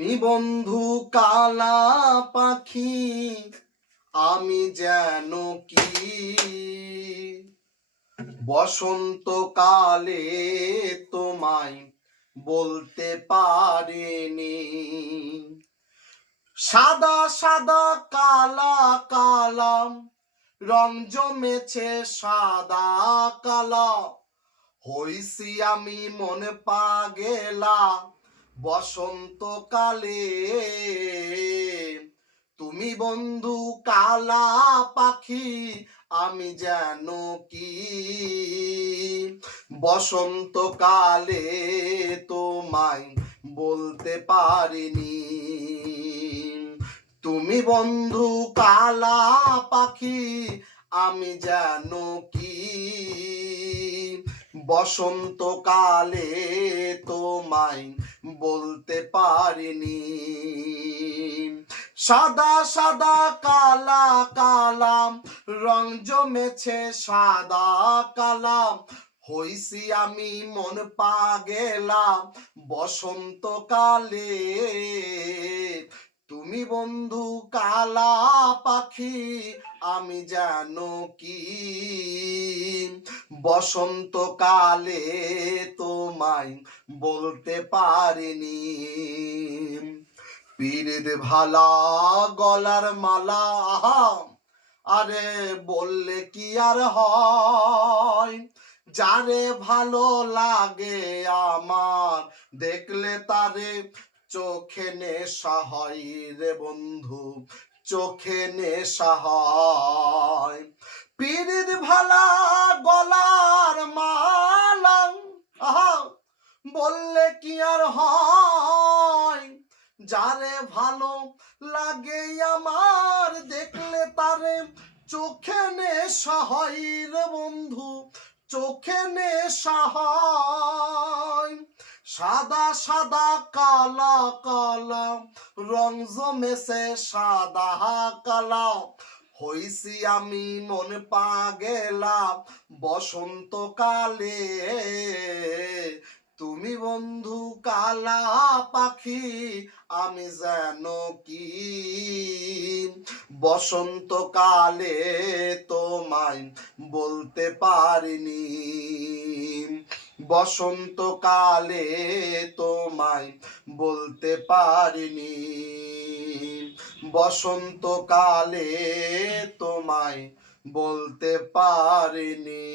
তুমি বন্ধু কালা পাখি, আমি যেন কি বসন্তকালে তোমায় বলতে পারিনি। সাদা সাদা কালা কালা রং জমেছে সাদা কালা, হইছি আমি মন পাগেলা বসন্তকালে। তুমি বন্ধু কালা পাখি, আমি যেন কি বসন্তকালে তোমায় বলতে পারিনি। তুমি বন্ধু কালা পাখি, আমি যেন কি বসন্তকালে তোমায় বলতে পারিনি। সাদা সাদা কালা কালা রং জমেছে সাদা কালা, হইছি আমি মন পাগেলা বসন্তকালে। তুমি বন্ধু কালা পাখি, আমি যেন কি বসন্তকালে তোমায় বলতে পারিনি। পীরের ভালা গলার মালা, আরে বললে কি আর হয়, যারে ভালো লাগে আমার দেখলে তারে চোখে নেশা হয় রে বন্ধু, চোখে নেশা হয়। পীরের ভালা গলার মালা, বললে কি আর হয়, যারে ভালো লাগে আমার দেখলে তারে চোখে নেশা হয় রে বন্ধু, চোখে নেশা হয়। সাদা সাদা কালা কালা রং জমেছে সাদা কালা, হইছি আমি মন পাগেলা বসন্তকালে। তুমি বন্ধু কালা পাখি, আমি যেন কি বসন্তকালে তোমায় বলতে পারিনি। বসন্তকালে তোমায় বলতে পারিনি। বসন্তকালে তোমায় বলতে পারিনি।